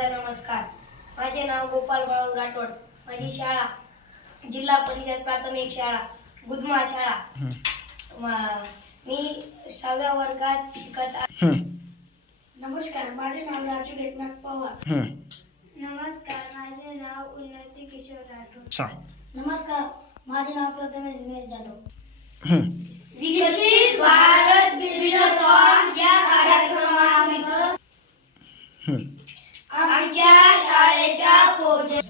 माझा नमस्कार. माझे नाव गोपाल बाळू राठोड. माझी शाळा जिल्हा परिषद प्राथमिक शाळा गुदमा शाळा. मी 6व्या वर्गात शिकत आहे. नमस्कार, माझे नाव राजू एकनाथ पवार. नमस्कार, माझे नाव उन्नती किशोर राठोड. नमस्कार, माझे नाव प्रथमेश दिनेश जाधव. विकसित भारत विविधतावान या कार्यक्रमात आमच्या शाळेच्या प्रोजेक्ट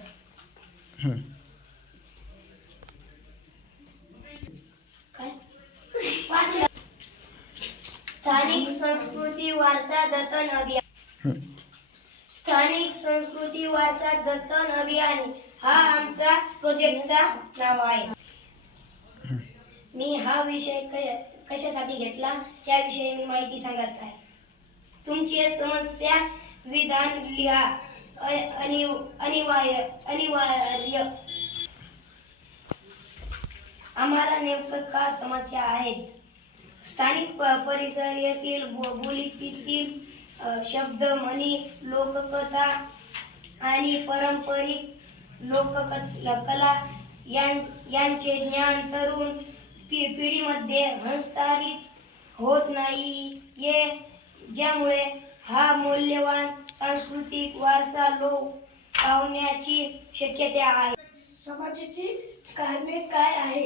स्थानिक संस्कृती वारसा जतन अभियान. स्थानिक संस्कृती वारसा जतन अभियान हा आमचा प्रोजेक्टचा नाव आहे. मी हा विषय कशासाठी घेतला त्याविषयी मी माहिती सांगत आहे. तुमची समस्या विधान लिहा. अनिवार्य आम्हाला नेमकं का समस्या आहेत. स्थानिक परिसर येथील बोलीतील शब्द, म्हणी, लोककथा आणि पारंपरिक लोककला यांचे ज्ञान तरुण पिढीमध्ये हस्तांतरित होत नाहीये, ज्यामुळे हा मौल्यवान सांस्कृतिक वारसा लोप पावण्याची शक्यता आहे. समाजाची कारणे काय आहे?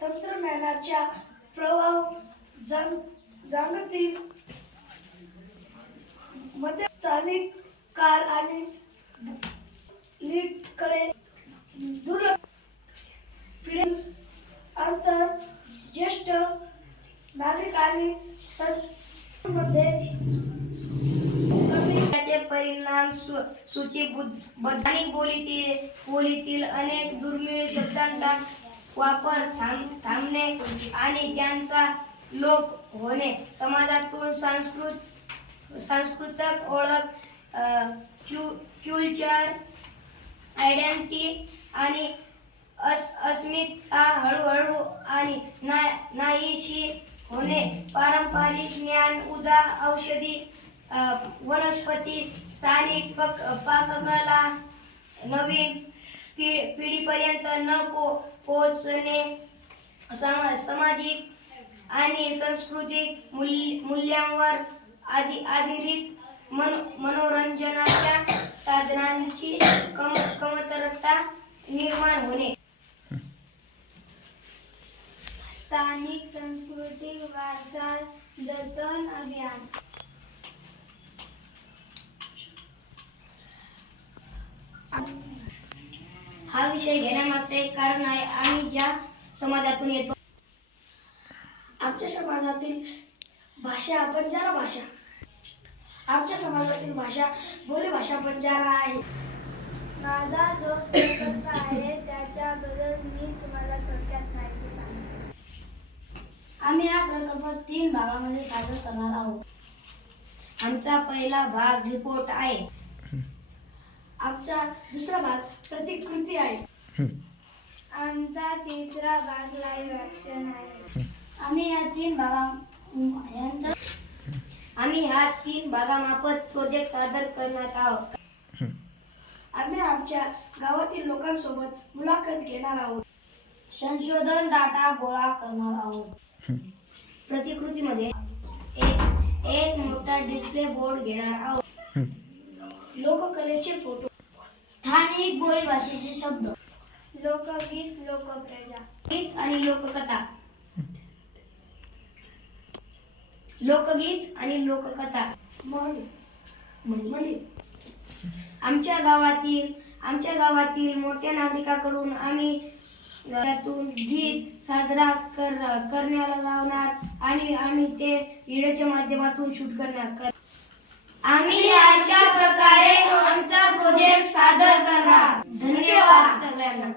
तंत्रज्ञानाचा प्रभाव, जागतिक मध्ये स्थानिक काल आणि लीडकडे दुर्लक्ष, पिढी अंतर, ज्येष्ठ नागरिक आणि मध्ये याचे परिणाम सूचीबद्ध. बोलीतील अनेक दुर्मिळ शब्दांचा वापर थांबणे आणि त्यांचा लोप होणे, समाजातून सांस्कृतिक ओळख, कल्चर आयडेंटिटी आणि अस्मिता हळूहळू आणि नाहीशी होणे, पारंपरिक ज्ञान, औषधी वनस्पती, स्थानिक पाककला नवीन पिढीपर्यंत न पोहोचणे, सामाजिक आणि सांस्कृतिक मूल्यांवर आधारित मनोरंजनाच्या साधनांची कमतरता निर्माण होणे. स्थानिक सांस्कृतिक वारसा जतन अभियान. हा विषय घेण्यामागचे एक कारण आहे. आम्ही ज्या समाजातून येतो, आमच्या समाजातील भाषा बंजारा भाषा. आमच्या समाजातील भाषा बोलीभाषा बंजारा आहे. माझा जो प्रकल्प आहे त्याच्याबद्दल मी तुम्हाला थोडक्यात माहिती सांगते. आम्ही हा प्रकल्प 3 भागामध्ये सादर करणार आहोत. आमचा पहिला भाग रिपोर्ट आहे. आमचा दुसरा भाग प्रतिकृती आहे. आमचा तिसरा भाग लाईव्ह ॲक्शन आहे. आम्ही ह्या 3 भागामार्फत प्रोजेक्ट सादर करणार आहोत. आम्ही आमच्या गावातील लोकांसोबत मुलाखत घेणार आहोत. संशोधन डाटा गोळा करणार आहोत. प्रतिकृतीमध्ये एक मोठा डिस्प्ले बोर्ड घेणार आहोत. लोककलेचे फोटो, स्थानिक बोलीभाषेचे शब्द, लोकगीत, लोकप्रजा, गीत आणि लोककथा. लोकगीत आणि लोककथा. म्हणी. आमच्या गावातील मोठ्या नागरिकांकडून आम्ही त्यातून गीत साजरा करण्याला लावणार आणि आम्ही ते व्हिडिओच्या माध्यमातून शूट करणार. आम्ही अशा प्रकारे आमचा प्रोजेक्ट सादर करणार. धन्यवाद सगळ्यांना.